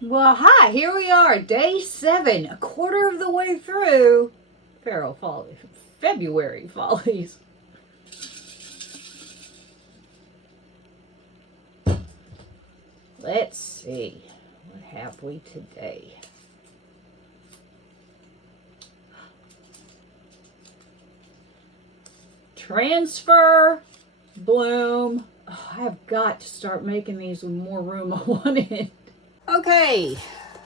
Well, hi, here we are, day 7, a quarter of the way through February Follies. Let's see, what have we today? Transfer, bloom. Oh, I've got to start making these with more room on it. Okay,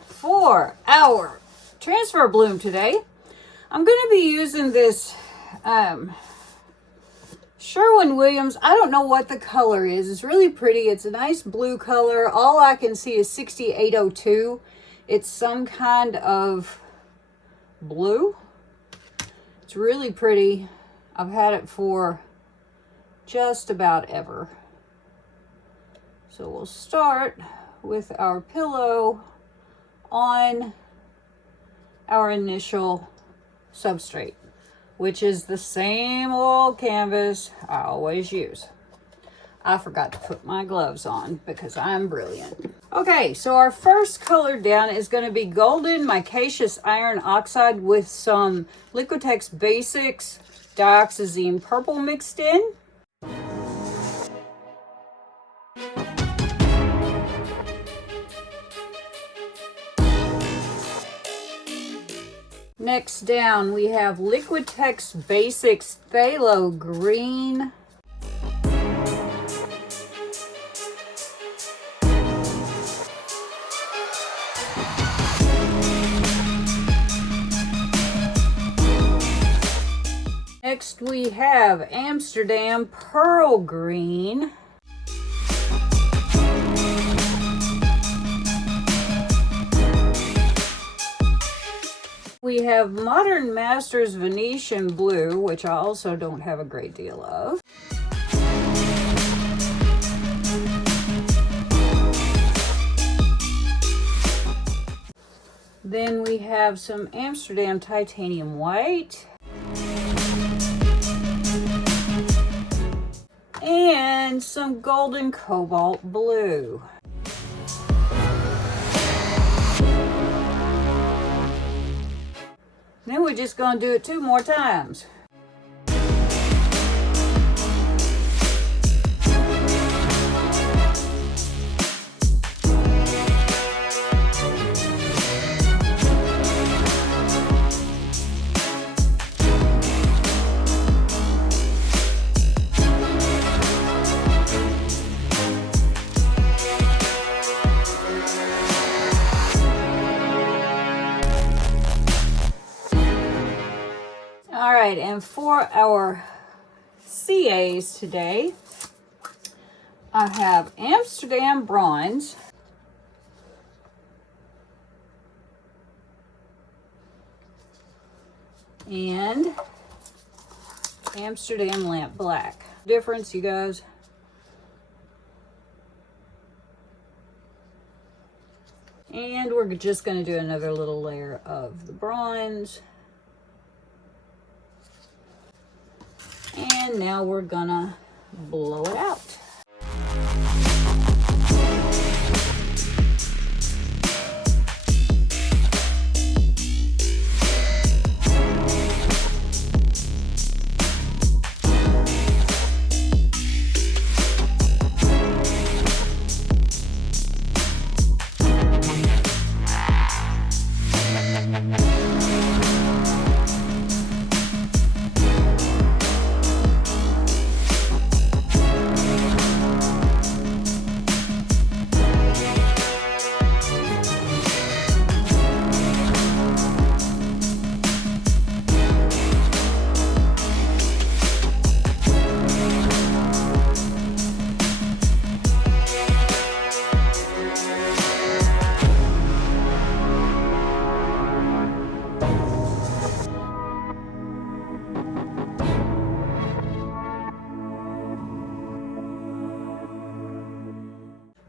for our transfer bloom today, I'm going to be using this Sherwin-Williams. I don't know what the color is. It's really pretty. It's a nice blue color. All I can see is 6802. It's some kind of blue. It's really pretty. I've had it for just about ever. So we'll start with our pillow on our initial substrate, which is the same old canvas I always use. I forgot to put my gloves on because I'm brilliant. Okay, so our first color down is going to be golden micaceous iron oxide with some Liquitex Basics dioxazine purple mixed in. Next down, we have Liquitex Basics Phthalo Green. Next, we have Amsterdam Pearl Green. We have Modern Masters Venetian Blue, which I also don't have a great deal of. Then we have some Amsterdam Titanium White. And some Golden Cobalt Blue. Then we're just going to do it 2 more times. All right, and for our CAs today, I have Amsterdam Bronze, and Amsterdam Lamp Black. Difference, you guys? And we're just going to do another little layer of the bronze. And now we're gonna blow it out.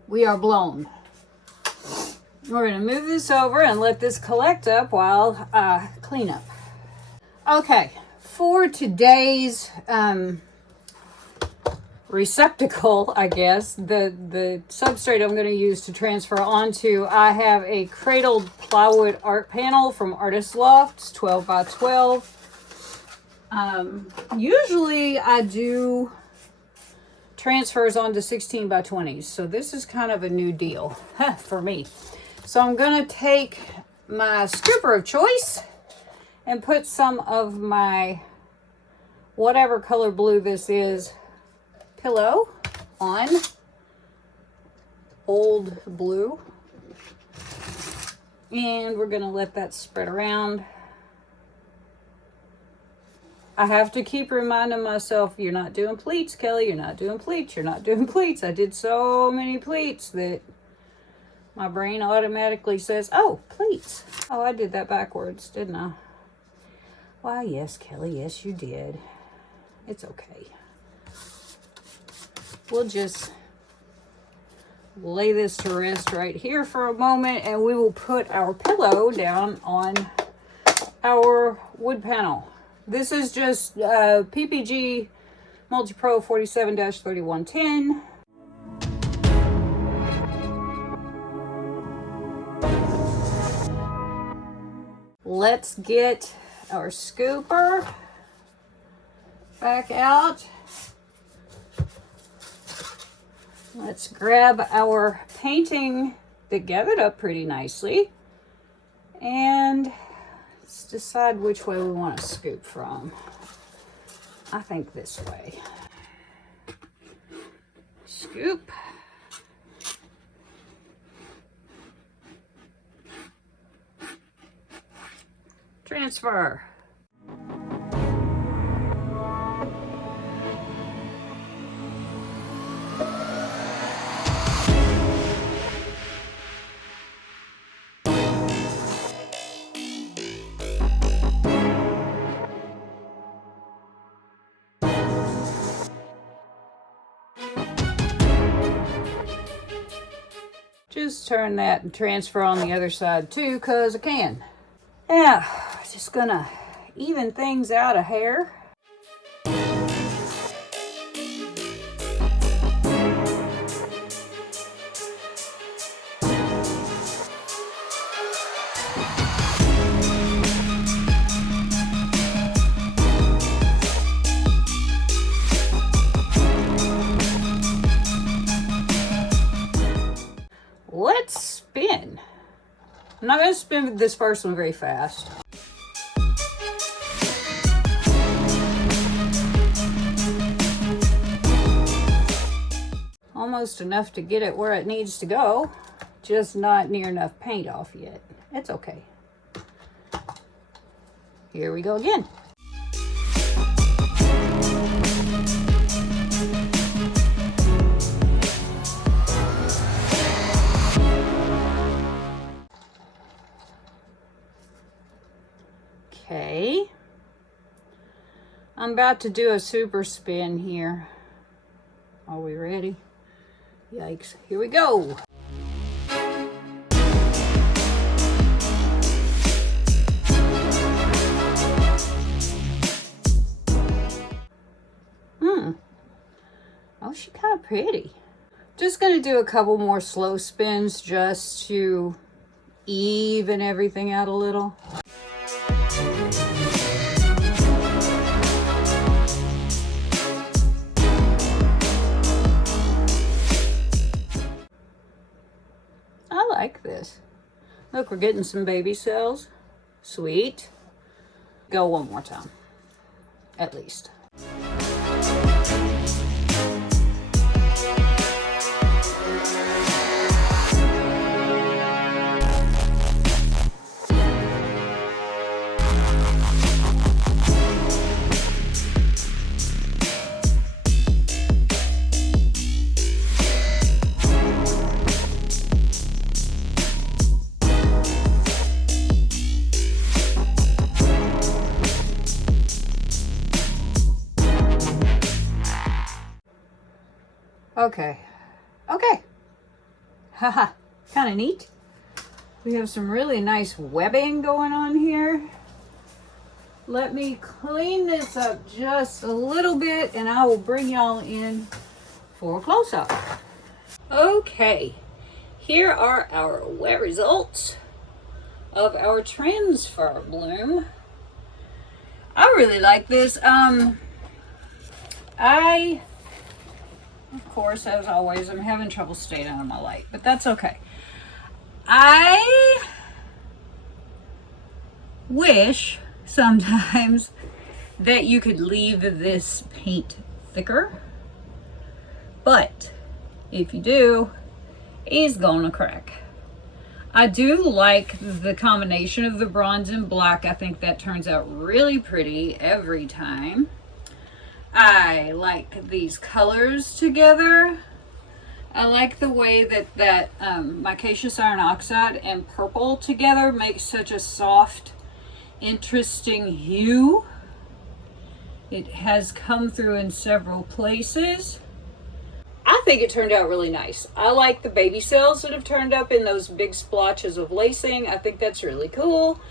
We are blown. We're going to move this over and let this collect up while I clean up. Okay, for today's receptacle, I guess, the substrate I'm going to use to transfer onto. I have a cradled plywood art panel from Artist Loft. It's 12 by 12. Usually I do transfers onto 16 by 20s, so this is kind of a new deal for me. So I'm going to take my scooper of choice and put some of my whatever color blue this is pillow on old blue, and we're gonna let that spread around. I have to keep reminding myself, you're not doing pleats, Kelly, you're not doing pleats, you're not doing pleats. I did so many pleats that my brain automatically says, oh, pleats. Oh, I did that backwards, didn't I? Why, yes, Kelly, yes, you did. It's okay. We'll just lay this to rest right here for a moment, and we will put our pillow down on our wood panel. This is just PPG Multi-Pro 47-3110. Let's get our scooper back out. Let's grab our painting that gathered up pretty nicely, and let's decide which way we want to scoop from. I think this way. Scoop. Transfer. Just turn that and transfer on the other side too, because I can. Yeah, just gonna even things out a hair. Let's spin. I'm not going to spin this first one very fast. Almost enough to get it where it needs to go, just not near enough paint off yet. It's okay. Here we go again. Okay, I'm about to do a super spin here. Are we ready? Yikes, here we go. Oh, she's kind of pretty. Just gonna do a couple more slow spins just to even everything out a little. I like this. Look, we're getting some baby cells. Sweet. Go one more time, at least. Okay. Haha, kind of neat. We have some really nice webbing going on here. Let me clean this up just a little bit and I will bring y'all in for a close-up. Okay, here are our wet results of our transfer bloom. I really like this. Of course, as always, I'm having trouble staying out of my light, but that's okay. I wish sometimes that you could leave this paint thicker, but if you do, it's gonna crack. I do like the combination of the bronze and black. I think that turns out really pretty every time. I like these colors together. I like the way that micaceous iron oxide and purple together makes such a soft, interesting hue. It has come through in several places. I think it turned out really nice. I like the baby cells that have turned up in those big splotches of lacing. I think that's really cool.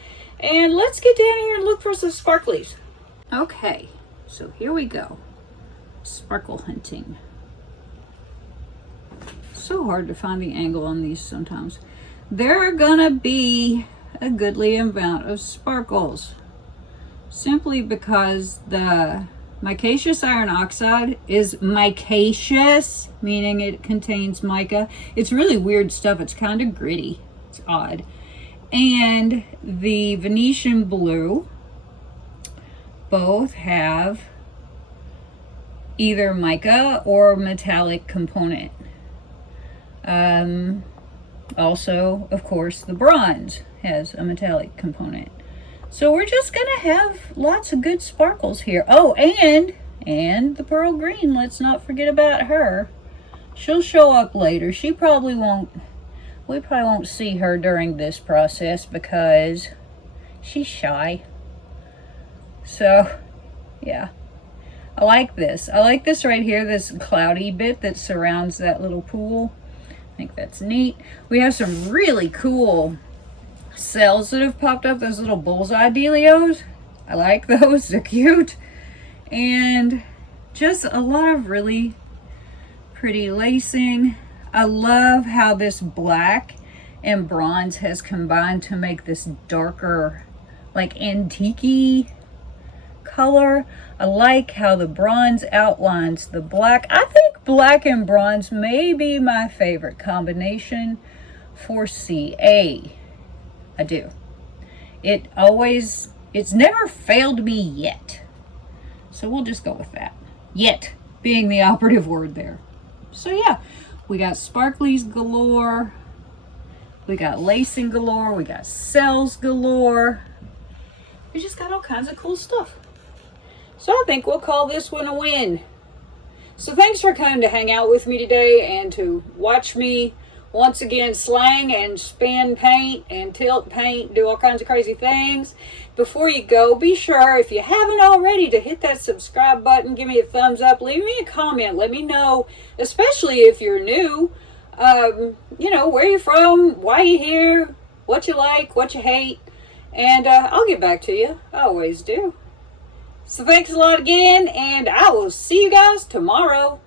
And let's get down here and look for some sparklies. Okay, so here we go. Sparkle hunting. So hard to find the angle on these sometimes. There are gonna be a goodly amount of sparkles, simply because the micaceous iron oxide is micaceous, meaning it contains mica. It's really weird stuff. It's kind of gritty. It's odd. And the Venetian blue both have either mica or metallic component. Also, of course, the bronze has a metallic component. So we're just gonna have lots of good sparkles here. Oh, and the pearl green, let's not forget about her. She'll show up later. We probably won't see her during this process because she's shy. So, yeah. I like this. I like this right here, this cloudy bit that surrounds that little pool. I think that's neat. We have some really cool cells that have popped up, those little bullseye dealios. I like those. They're cute. And just a lot of really pretty lacing. I love how this black and bronze has combined to make this darker, like antique-y color. I like how the bronze outlines the black. I think black and bronze may be my favorite combination for CA. I do. It's never failed me yet. So we'll just go with that. Yet being the operative word there. So yeah, we got sparklies galore. We got lacing galore. We got cells galore. We just got all kinds of cool stuff. So I think we'll call this one a win. So thanks for coming to hang out with me today and to watch me once again slang and spin paint and tilt paint, do all kinds of crazy things. Before you go, be sure, if you haven't already, to hit that subscribe button, give me a thumbs up, leave me a comment, let me know, especially if you're new, where you're from, why you're here, what you like, what you hate, and I'll get back to you. I always do. So thanks a lot again, and I will see you guys tomorrow.